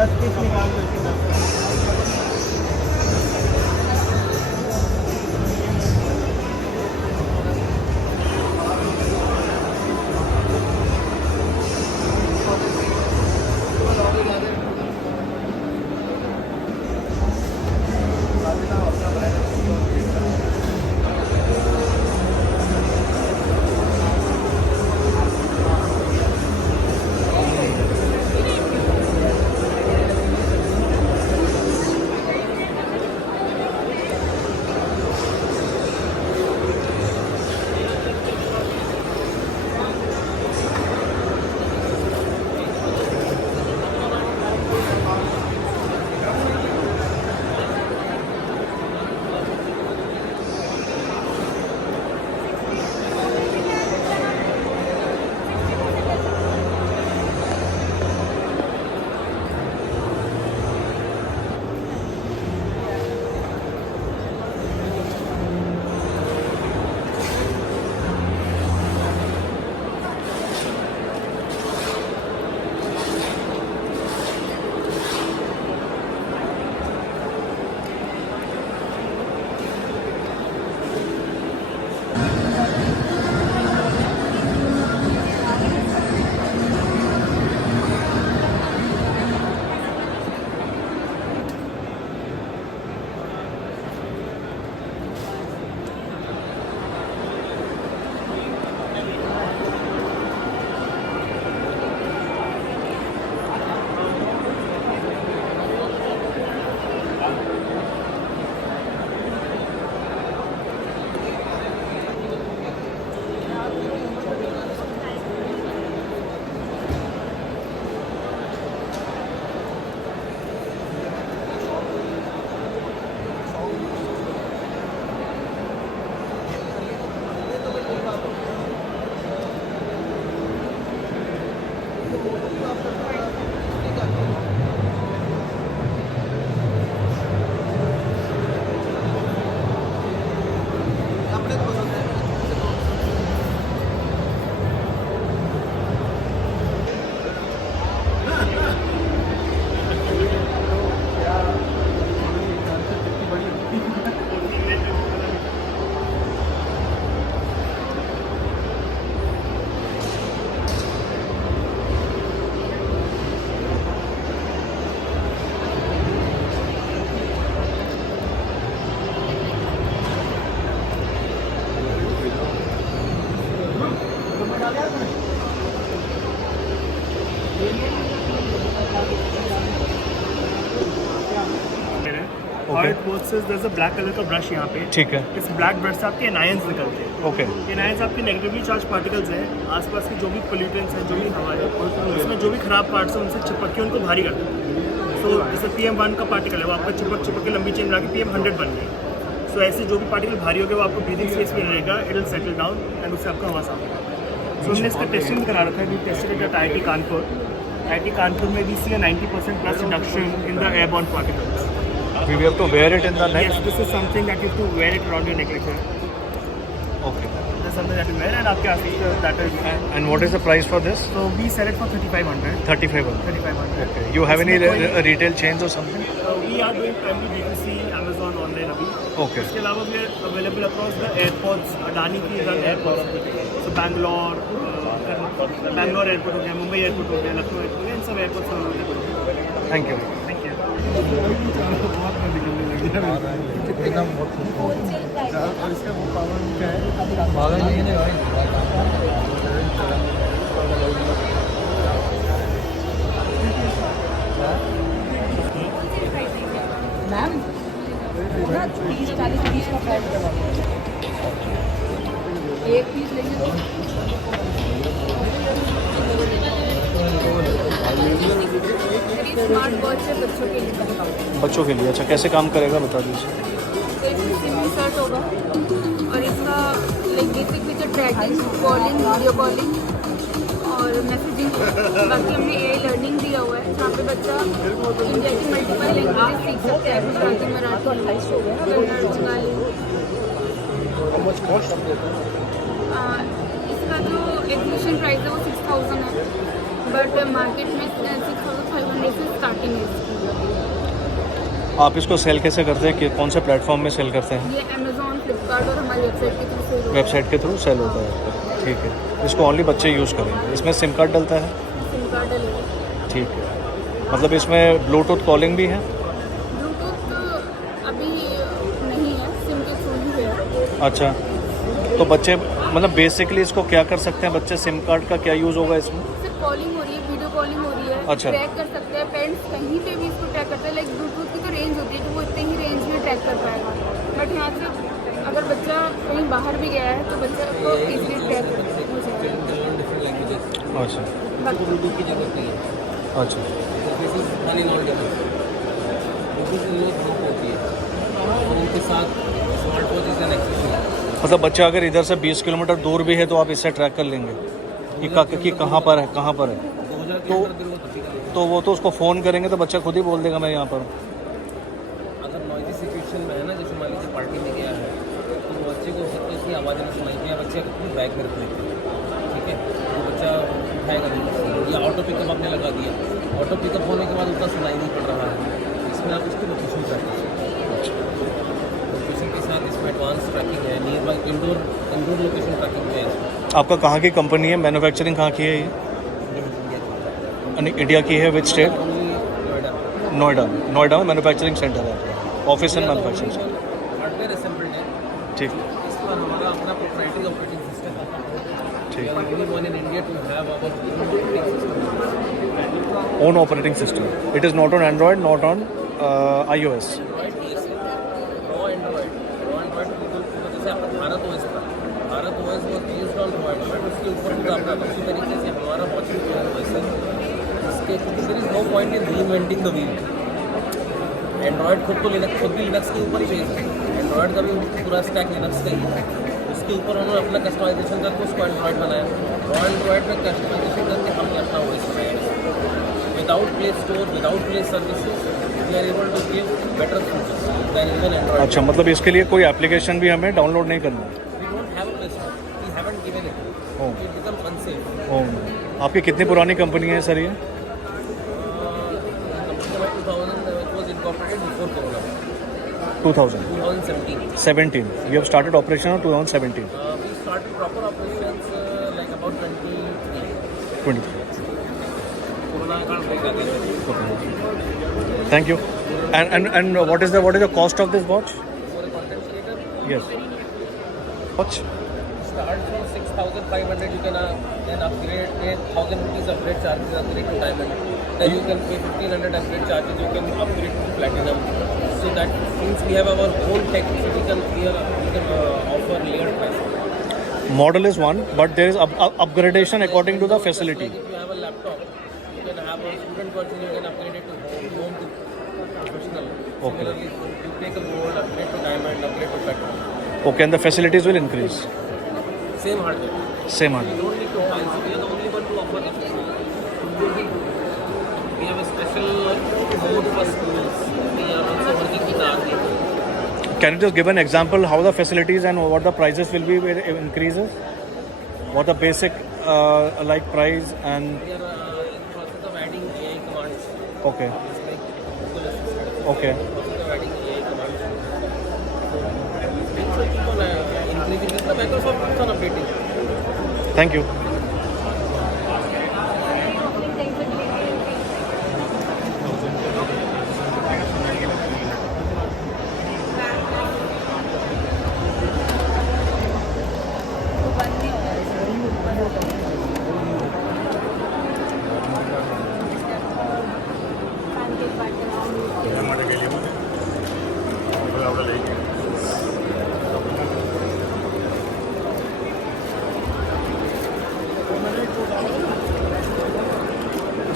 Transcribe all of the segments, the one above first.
10 piece निकाल दो इसके 10। there's a black color का ब्रश यहाँ पे। ठीक है। इस ब्लैक ब्रश से आपके एनायंस निकलते हैं। ओके। एनायंस आपके नेगेटिवली चार्ज पार्टिकल्स हैं, आसपास के जो भी पोल्यूटेंट्स हैं, जो भी हवा है, उसमें जो भी खराब पार्ट्स हैं उनसे चिपक के उनको भारी करते हैं। सो जैसे PM1 का पार्टिकल है वो आपका चिपक के लंबी चेन लगा के PM100 बन गई। सो ऐसे जो भी पार्टिकल भारी हो गए वो आपको ब्रीदिंग स्पेस में रहेगा, it will settle down and उससे आपका हवा साफ होगा। सो हमने इसका टेस्टिंग करा रखा है, we tested at IIT Kanpur. IIT Kanpur में we see a 90% plus reduction in the airborne particles. We have to wear it in the neck? Yes, this is something that you have to wear it around your neck like that. Okay. This is something that you wear and आपके आसपास that is. And what is the price for this? So we sell it for 3,500. 3,500. 3,500. Okay. You have any retail chains or something? We are doing primary B2C, Amazon, online अभी. Okay. इसके अलावा we are available across the airports. Adani की run airports. So Bangalore airport हो गया, Mumbai airport हो गया, Lucknow airport हो गया, इन सब एयरपोर्ट्स में available है. Thank you. Thank you. Ma'am 30-40 piece का प्राइस लगा एक पीस लेंगे तो स्मार्ट वॉच है बच्चों के लिए। अच्छा, कैसे काम करेगा बता दीजिए। सर्च होगा और इसका like basic feature tracking, calling, video calling और मैसेजिंग। बाकी हमने AI लर्निंग दिया हुआ है जहाँ पे बच्चा इंडिया की मल्टीपल लैंग्वेजेस सीख सकता है, गुजराती, मराठी, कन्नड़, बंगाली। इसका जो एग्जीबिशन प्राइस है वो 6,000 है, बट मार्केट में 6,500 रुपये से स्टार्टिंग है इसकी। आप इसको सेल कैसे करते हैं, कि कौन से प्लेटफॉर्म में सेल करते हैं? ये अमेजोन, फ्लिपकार्ट और हमारी वेबसाइट के थ्रू सेल होता है। वेबसाइट के थ्रू सेल होता है आपका, ठीक है। इसको ओनली बच्चे यूज़ करेंगे। इसमें सिम कार्ड डलता है? सिम कार्ड डलेगा। ठीक है। मतलब इसमें ब्लूटूथ कॉलिंग भी है? ब्लूटूथ अभी नहीं है, सिम के थ्रू ही है। अच्छा, तो बच्चे मतलब बेसिकली इसको क्या कर सकते हैं बच्चे? सिम कार्ड का क्या यूज़ होगा इसमें? सिर्फ कॉलिंग हो रही है, वीडियो कॉलिंग हो रही है। अच्छा। ट्रैक कर सकते हैं पेरेंट्स, कहीं पे भी इसको ट्रैक करते हैं। लाइक ब्लूटूथ की तो रेंज होती है कि वो इतने ही रेंज में ट्रैक कर पाएगा, बट यहाँ से अगर बच्चा कहीं बाहर भी गया है तो बच्चा को इजीली ट्रैक हो जाएगा। अच्छा बाकी ब्लूटूथ की जरूरत नहीं है। अच्छा। This is all in all device. Bluetooth की जरूरत बहुत होती है और उनके साथ smart watch is an accessory. मतलब बच्चा अगर इधर से 20 किलोमीटर दूर भी है तो आप इससे ट्रैक कर लेंगे कि कहाँ पर है, कहाँ पर है। 2000 किलोमीटर दूर होती है। तो वो तो उसको फ़ोन करेंगे तो बच्चा खुद ही बोल देगा मैं यहाँ पर हूँ। अगर नॉइजी सिचुएशन में है ना, जैसे मान लीजिए पार्टी में गया है तो बच्चे को हो सकता है उसकी आवाज़ नहीं सुनाई दे, बच्चे अपनी बैग में रख लेते हैं, ठीक है, तो बच्चा उठाएगा नहीं। या ऑटो पिकअप आपने लगा दिया, ऑटो पिकअप होने के बाद उतना सुनाई नहीं पड़ रहा है, इसमें आप उसकी लोकेशन ट्रैक कर सकते हैं। लोकेशन के साथ इसमें एडवांस ट्रैकिंग है, near by indoor location tracking है। आपका कहाँ की कंपनी है? मैन्युफैक्चरिंग कहाँ की है ये? इंडिया की है? Which state? नोएडा। नोएडा में मैन्युफैक्चरिंग सेंटर है आपका, office and manufacturing centre. Hardware assembled है। ठीक इस पर हमारा अपना प्रोप्राइटरी ऑपरेटिंग सिस्टम है। ठीक। We are the only one in India to have our own operating system. Own operating system. It is not on Android, not on iOS। Android, yes, raw Android बिल्कुल जैसे आपका Bharat OS था, Bharat OS was based on raw Android, उसके ऊपर पूरा अपना उसी तरीके से हमारा वॉचिंग OS है। इसके there is no point in reinventing the wheel. Android खुद भी लिनक्स के ऊपर ही बेस्ड है। एंड्रॉयड का भी पूरा स्टैक लिनक्स का ही है, उसके ऊपर उन्होंने अपना कस्टमाइजेशन करके उसको एंड्रॉयड बनाया। रॉ एंड्रॉयड में कस्टमाइजेशन करके हमने अपना OS बनाया। Without Play Store, without Play services, we are able to give better features than even Android. अच्छा, मतलब इसके लिए कोई एप्लीकेशन भी हमें डाउनलोड नहीं करना है? We don't have a Play Store, we haven't given it, it becomes unsafe. Oh, आपकी कितनी पुरानी कंपनी है सर ये? 2017. You have started operation in 2017. We started proper operations like about 23. 23. Corona काल break आ गया। Thank you. And what is the cost of this watch? For a content creator, Yes. Watch. start from 6,500. You can then upgrade, pay 1,000 rupees upgrade charges, upgrade to diamond. Then you can pay 1,500 upgrade charges. You can upgrade to platinum. So that since we have our own tech, so we can offer layered pricing. Model is one, but there is upgradation according to the facility. Like if you have a laptop, you can have a student version. You can upgrade it to home to professional. Okay. Similarly, you take a gold, upgrade to diamond, upgrade to platinum. Okay, and the facilities will increase. Same hardware. Same You hardware. don't need to buy. So we are the only one to offer this. We have a special mode for schools. We are also working with RD. Can you just give an example how the facilities and what the prices will be with increases? What the basic like price and We are in the process of adding AI commands. okay, It's like Google Assistant. okay. In the process of adding AI commands. So keep on increasing this. The Microsoft keeps on updating. Thank you.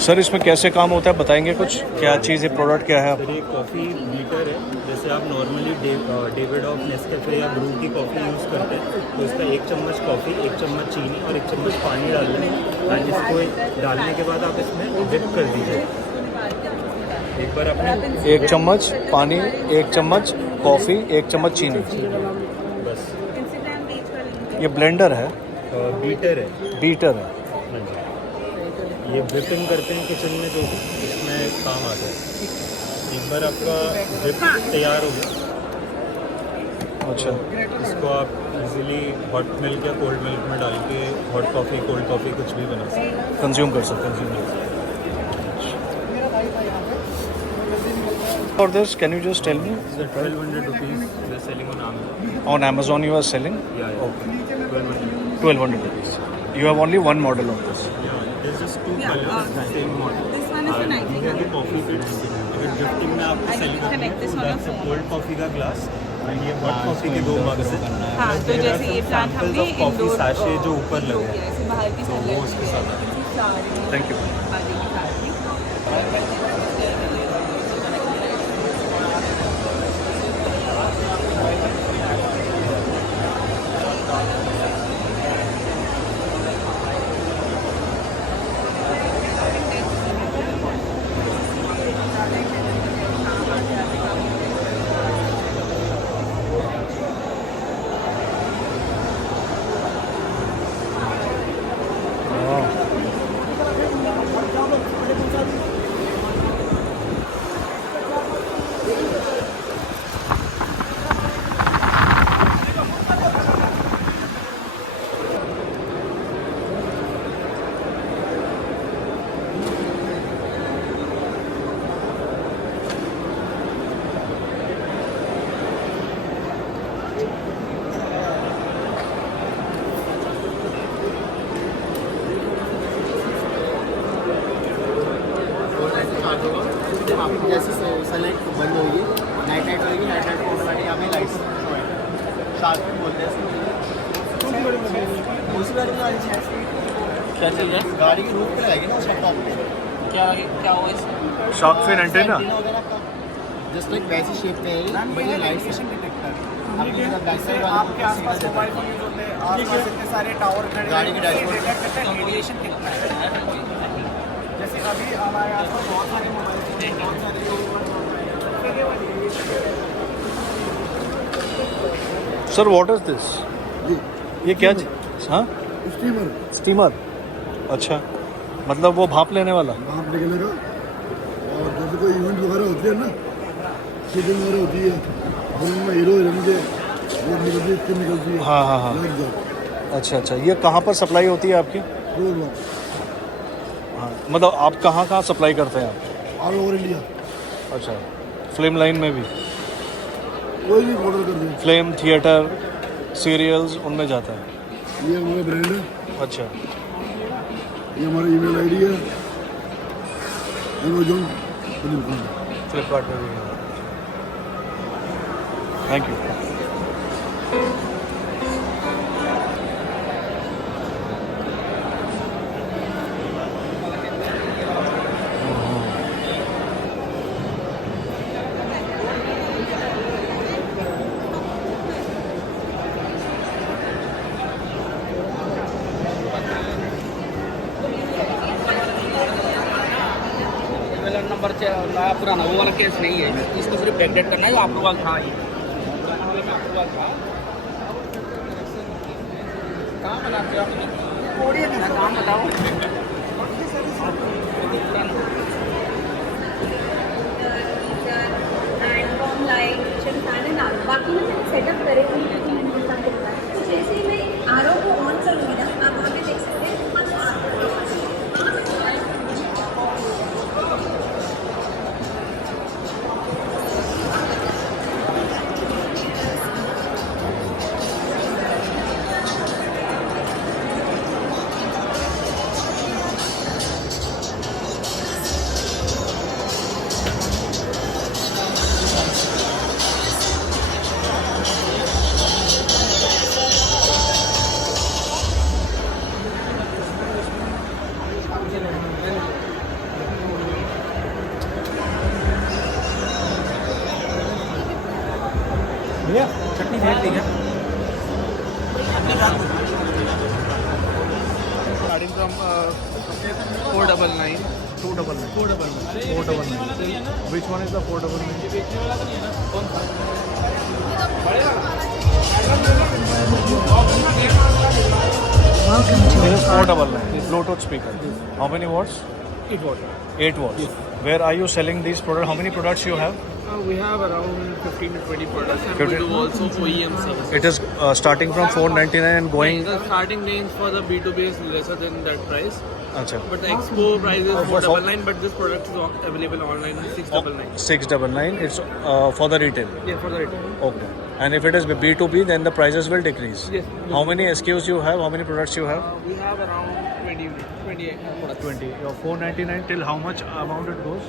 Sir इसमें कैसे काम होता है बताएंगे कुछ? क्या चीज़ है, product क्या है? सर ये कॉफ़ी मीटर है। जैसे आप नॉर्मली डेविड ऑफ नेस्कैफे या ब्रू की कॉफ़ी यूज़ करते हैं तो इसका 1 चम्मच कॉफ़ी, 1 चम्मच चीनी और 1 चम्मच पानी डाल दें एंड इसको डालने के बाद आप इसमें डिप कर दीजिए। एक बार आपने 1 चम्मच पानी, 1 चम्मच कॉफ़ी, 1 चम्मच चीनी। बस ये ब्लेंडर है? बीटर है। बीटर है। हाँ जी। ये whipping करते हैं किचन में, जो इसमें काम आता है। एक बार आपका whip तैयार हो गया, अच्छा, इसको आप इजीली हॉट मिल्क या कोल्ड मिल्क में डाल के हॉट कॉफ़ी, कोल्ड कॉफ़ी कुछ भी बना सकते हैं, कंज्यूम कर सकते हैं। कंज्यूम कर सकते हैं। For this, can you just tell me? So 1200 rupees we are selling on Amazon. On Amazon you are selling? Yeah. Okay. 1200. 1200 rupees. You have only one model of this. Yeah, there's just two colors, same model. This one is for We 19. have the coffee kits. अगर gifting में आपको cell करना है तो that's a cold coffee का glass and ये hot coffee के 2 mugs हैं। हाँ, तो जैसे ये प्लांट हमने कॉफी इंडोर सैशे जो ऊपर लगे हैं, ऐसे बाहर की तो वो उसके साथ आता है। Thank you. आपकी जैसे सेलेक्ट बंद होगी, नाइट होगी, नाइट को ऑटोमेटिक हमें लाइट्स शार्प बोलते हैं उसी बारे में क्या चल रहा है। गाड़ी की रूफ पे लगेगी ना, उसका टॉप पे क्या हुआ इसमें Shark fin antenna? Just like वैसी शेप में है, बट ये लाइट लोकेशन डिटेक्टर आपके आसपास मोबाइल फोन यूज होते हैं, आसपास इतने सारे टावर खड़े गाड़ी के डैशबोर्ड डिटेक्ट करते हैं रेडिएशन कितना है। जैसे अभी हमारे आसपास बहुत सारे मोबाइल फोन, बहुत सारे लोग Sir, what is this? ये क्या? हाँ, स्टीमर। अच्छा, मतलब वो भाप लेने वाला। भाप निकले का, और जैसे कोई इवेंट वगैरह होती है ना, शूटिंग वगैरह होती है, फिल्म में हीरो हीरोइन के वो निकलती है, स्किन निकलती है। हाँ हाँ हाँ। Like that. अच्छा अच्छा, ये कहाँ पर सप्लाई होती है आपकी? रोज बार हाँ, मतलब आप कहाँ कहाँ सप्लाई करते हैं आप? ऑल ओवर इंडिया, अच्छा, फिल्म लाइन में भी? कोई भी ऑर्डर कर दे। फिल्म, थिएटर, सीरियल्स, उनमें जाता है? ये हमारा ब्रांड है, अच्छा, ये हमारा ईमेल आईडी है, अमेजोन फ्लिपकार्ट में भी है। Thank you. नंबर से पुराना वो वाला केस नहीं है, इसको सिर्फ बैकडेट करना है। जो अप्रूवल था, ये अप्रूवल था। कहाँ बनाते हो आप? काम बताओ। बाकी मैं सेटअप करेंगी, तो जैसे ही मैं आरओ को ऑन करूँगी ना, आप आगे देख सकते हैं। भैया चटनी भेज दी क्या? Starting from 499 299 499 Which one is the 499? बड़े वाला This is 499 Bluetooth speaker. How many watts? 8 watt. 8 watts. Where are you selling these products? How many products you have? We have around 15 to 20 products, and 15. we do also OEM services. It is starting from 499 and going. The starting range for the B2B is lesser than that price, Acha. but the expo price is for- 499. But this product is available online at 699. 699. It's for the retail. Yeah, for the retail. Okay. And if it is B2B, then the prices will decrease. Yes. How many SKUs you have? How many products you have? We have around 28 products. 20. Your 499 till how much amount it goes?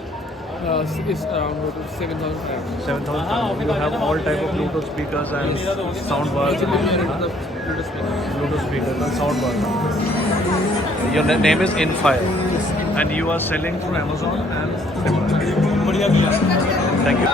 It's around 7,500. 7,000. You have all type of Bluetooth speakers and sound bars. Bluetooth speakers and sound bars. Your name is Infire, and you are selling through Amazon and Flipkart. Thank you.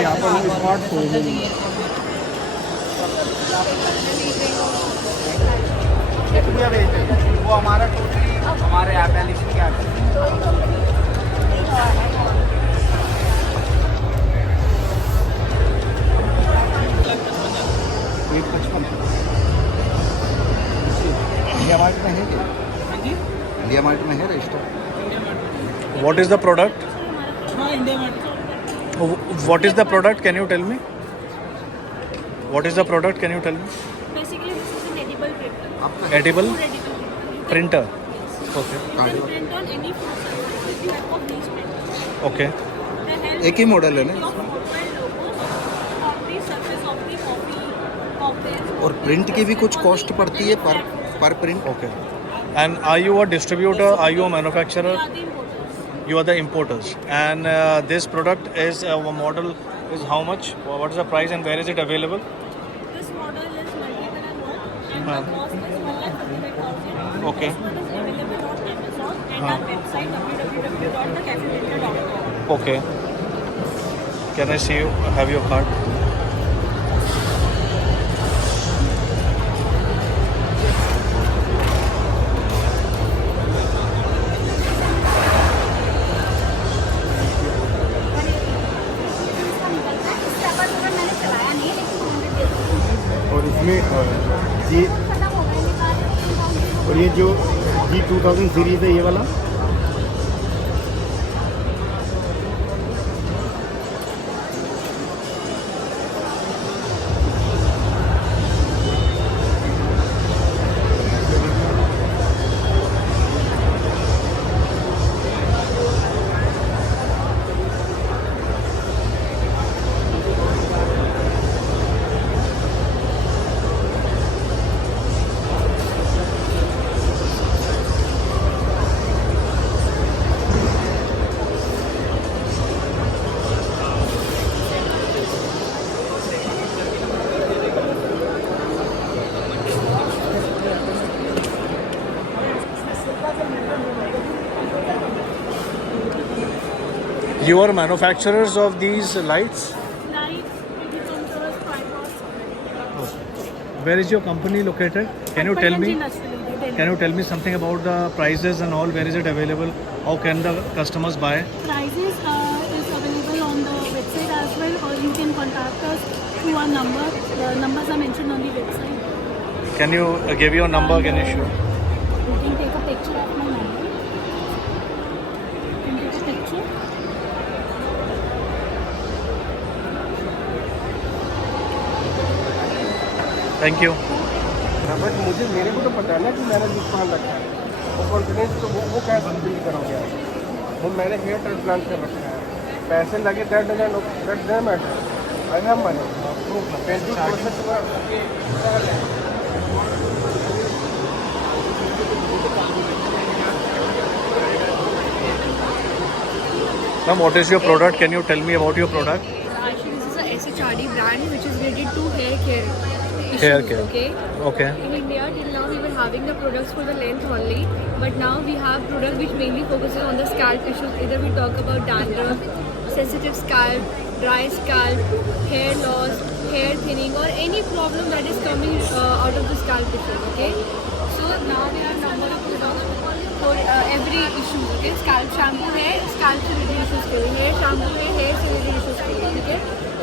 यहाँ पर वो smart phone है। वो हमारा totally हमारे app एलिशन के app India mart में है क्या? इंडिया मार्ट में है register? What is the product? What is the product? Can you tell me? What is the product? Can you tell me? Basically, this is an edible printer. Edible Food edible printer. printer. Okay. You can print on any food surface with the help of these printers. Okay. They help एक ही model है ना? your footwear logos on the surface of the coffee, cocktails. और print की भी कुछ cost पड़ती है पर print? Okay. And are you a distributor? Are you a manufacturer? We are the importers. You are the importers. And this product is a model is how much? What is the price and where is it available? This model is multi-color one and the cost is 1,55,000. Okay. This one is available on Amazon and our website www.thecafeprinter.com. Okay. Can I see you? Have your card? और इसमें जी और ये जो G2000 series है ये वाला You are manufacturers of these lights? Lights, baby controllers, tripods. Where is your company located? Can you tell me? Can you tell me something about the prices and all? Where is it available? How can the customers buy? Prices is available on the website as well, or you can contact us through our number. The numbers are mentioned on the website. Can you give your number? Can you show? You can take a picture of my number. You can take a picture. Thank you. But मुझे मेरे को तो पता है ना कि मैंने दुकान रखा है वो कॉन्फिडेंस तो वो कैसे बिल्ड करोगे वो मैंने हेयर ट्रांसप्लांट कर रखा है पैसे लगे that doesn't matter I have money painting process Ma'am, what is your product? Can you tell me about your product? Actually, this is a SHRD brand which is related to hair care. Issues, Hair care. Okay. Okay. In India, till now we were having the products for the length only, but now we have products which mainly focuses on the scalp issues. Either we talk about dandruff, sensitive scalp, dry scalp, hair loss, hair thinning, or any problem that is coming out of the scalp issues. Okay. So now we have number of products for every issue. Okay. Scalp shampoo है, scalp से related issues के लिए, hair shampoo है, hair से related issues के लिए. ठीक है.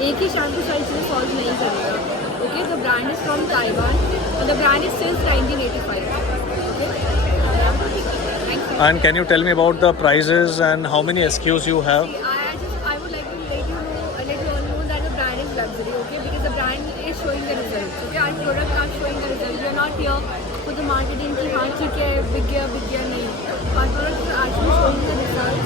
एक ही shampoo सारी चीजें solve नहीं करेगा. Okay, the brand is from Taiwan and the brand is since 1985. Okay. Thank you. And can you tell me about the prices and how many SKUs you have? I would like to let you all know that the brand is luxury, okay? Because the brand is showing the results, okay? Our products are showing the results. We are not here for the marketing कि हाँ ठीक है बिक गया नहीं. Our products are actually showing the results.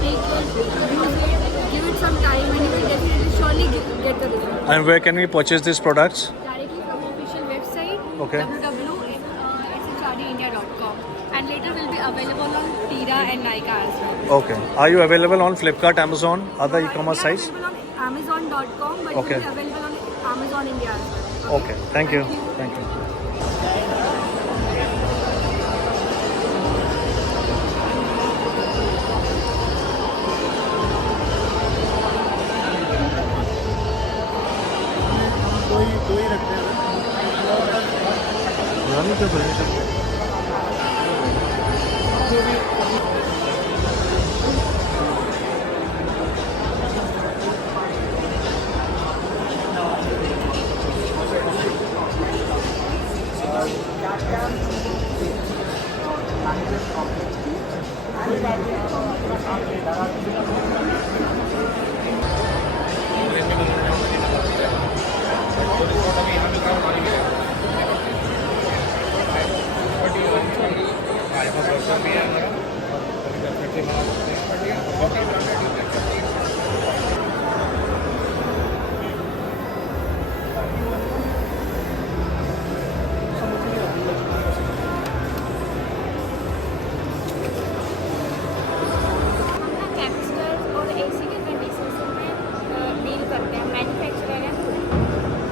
Take it, use it, give it some time, and you will definitely surely get the results. And where can we purchase these products? Directly from official website Okay. www.shrdindia.com, and later will be available on Tira and Nykaa as well. Okay. Are you available on Flipkart, Amazon, other e-commerce We are sites? available on Amazon.com, but Okay. will be available on Amazon India as well. Okay. Thank you. Thank you. पता नहीं क्या permission. और AC के condition में deal करते हैं। Manufacturer है,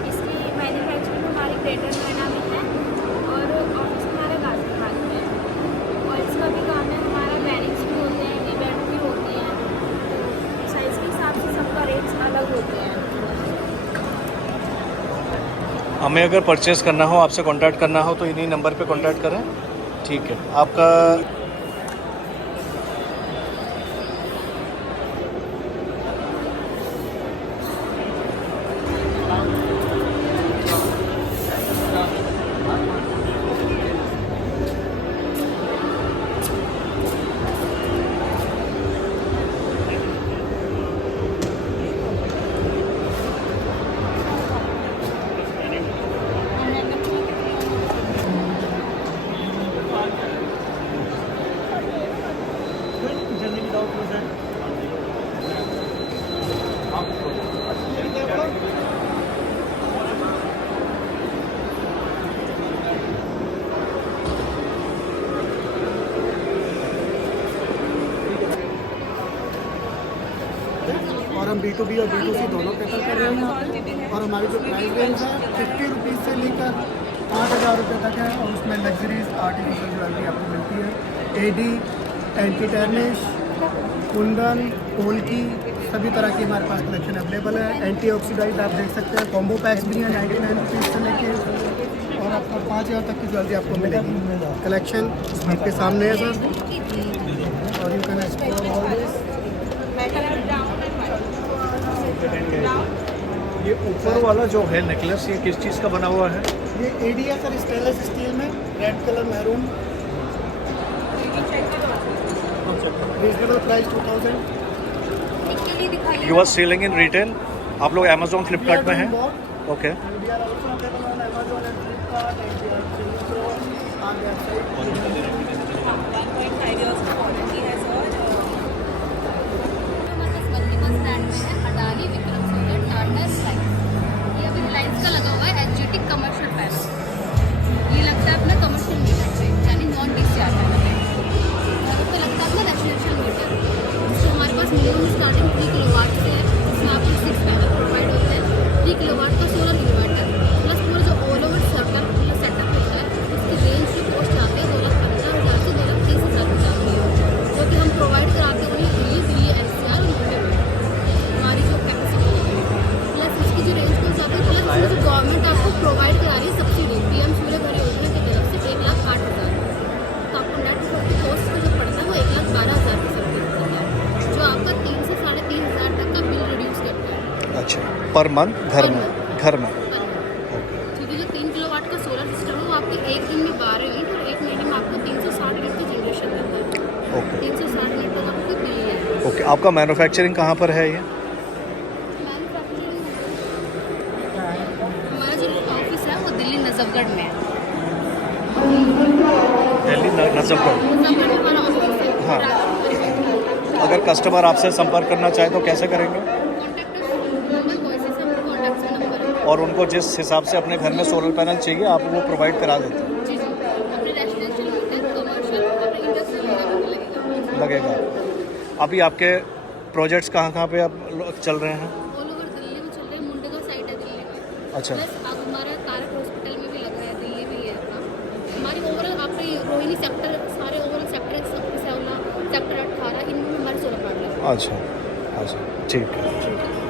इसकी मैन्युफैक्चरिंग हमारी ग्रेटर नोएडा में है और ऑफिस हमारा गाजियाबाद में है। और इसका भी काम है, हमारा बैरिंग्स भी होते हैं, इवेंट भी होती हैं, साइज़ के हिसाब से सबका रेट्स अलग होते हैं। हमें अगर परचेस करना हो, आपसे कांटेक्ट करना हो तो इन्हीं नंबर पे कांटेक्ट करें। ठीक है, आपका और हम B2B और B2C दोनों प्रेफर कर रहे हैं यहाँ पे। और हमारी जो प्राइस रेंज है 50 रुपीज़ से लेकर 5,000 रुपये तक है। और उसमें लग्जरीज आर्टिफिशियल ज्वेलरी आपको मिलती है। AD, anti tarnish, kundan, polki, सभी तरह की हमारे पास कलेक्शन अवेलेबल है। एंटी ऑक्सीडाइज आप देख सकते हैं, कॉम्बो पैक्स भी हैं 99 रुपीज़ से लेके और आपको 5,000 तक की ज्वेलरी आपको मिलेगी। कलेक्शन आपके सामने है सर, और you can explore all this. ये ऊपर वाला जो है नेकलेस, ये किस चीज़ का बना हुआ है? ये एडी है सर, स्टेनलेस स्टील में, red colour maroon. Reasonable price 2000। You are selling in retail? आप लोग अमेजोन फ्लिपकार्ट में हैं? Okay. Adani, Vikram Solar, Tata Sky. ये अभी रिलायंस का लगा हुआ है एचजीटी कमर्शियल पैनल। ये लगता है अपना कमर्शियल मीटर पे, यानी नॉन डिस्चार्ज पैनल है। और उसको लगता है अपना रेजिडेंशियल मीटर। तो हमारे पास मिनिमम स्टार्टिंग 3 किलोवाट से है, जिसमें आपको 6 पैनल प्रोवाइड होते हैं। 3 किलोवाट का 16 किलोवाट प्लस पूरा जो ऑल ओवर सर्कल पूरा सेटअप होता है, उसकी रेंज की कॉस्ट आती है 2,15,000 से 2,30,000 तक जाती है, जो कि हम प्रोवाइड कराते हैं उन्हें दिल्ली NCR और मुंबई में। हमारी जो कैपेसिटी है प्लस उसकी जो रेंज को जाती है, प्लस जो गवर्नमेंट आपको प्रोवाइड करा रही है सब्सिडी PM सूर्य घर योजना की तरफ से 1,08,000। तो आपको नेट कॉस्ट का जो पड़ता है वो 1,12,000 की सब्सिडी होती है, जो आपका 3 से 3,500 तक का बिल रिड्यूस करता है। अच्छा, पर मंथ घर में? घर में। क्योंकि जो 3 किलोवाट का सोलर सिस्टम है वो आपके एक दिन में 12 यूनिट और एक महीने में आपको 360 यूनिट की जनरेशन करता है। ओके 360 यूनिट तक आपकी बिल है। ओके, आपका मैन्युफैक्चरिंग कहाँ पर है ये? हमारा जो ऑफिस है वो दिल्ली नजफगढ़ में है। दिल्ली नजफगढ़। नजफगढ़ में हमारा ऑफिस है। हाँ। अगर कस्टमर आपसे संपर्क करना चाहे तो कैसे करेंगे? कॉन्टैक्ट नंबर वॉइस से कॉन्टैक्ट नंबर है। और उनको जिस हिसाब से अपने घर में सोलर पैनल चाहिए आप वो प्रोवाइड करा देते हैं? जी जी, अपने रेजिडेंशियल मीटर, कमर्शियल, अपने इंडस्ट्रियल मीटर में लगेगा। अभी आपके प्रोजेक्ट्स कहाँ पे आप चल रहे हैं? ऑल ओवर दिल्ली में चल रहे हैं। मुंडेगा साइड है दिल्ली में। अच्छा। प्लस अब हमारा तारक हॉस्पिटल में भी लगा है, दिल्ली में ही है अपना। हमारी ओवरऑल आपका रोहिणी सेक्टर, सारे ओवरऑल सेक्टर 17, सेक्टर 18 इनमें हमारे सोलर प्लांट है। अच्छा अच्छा, ठीक है।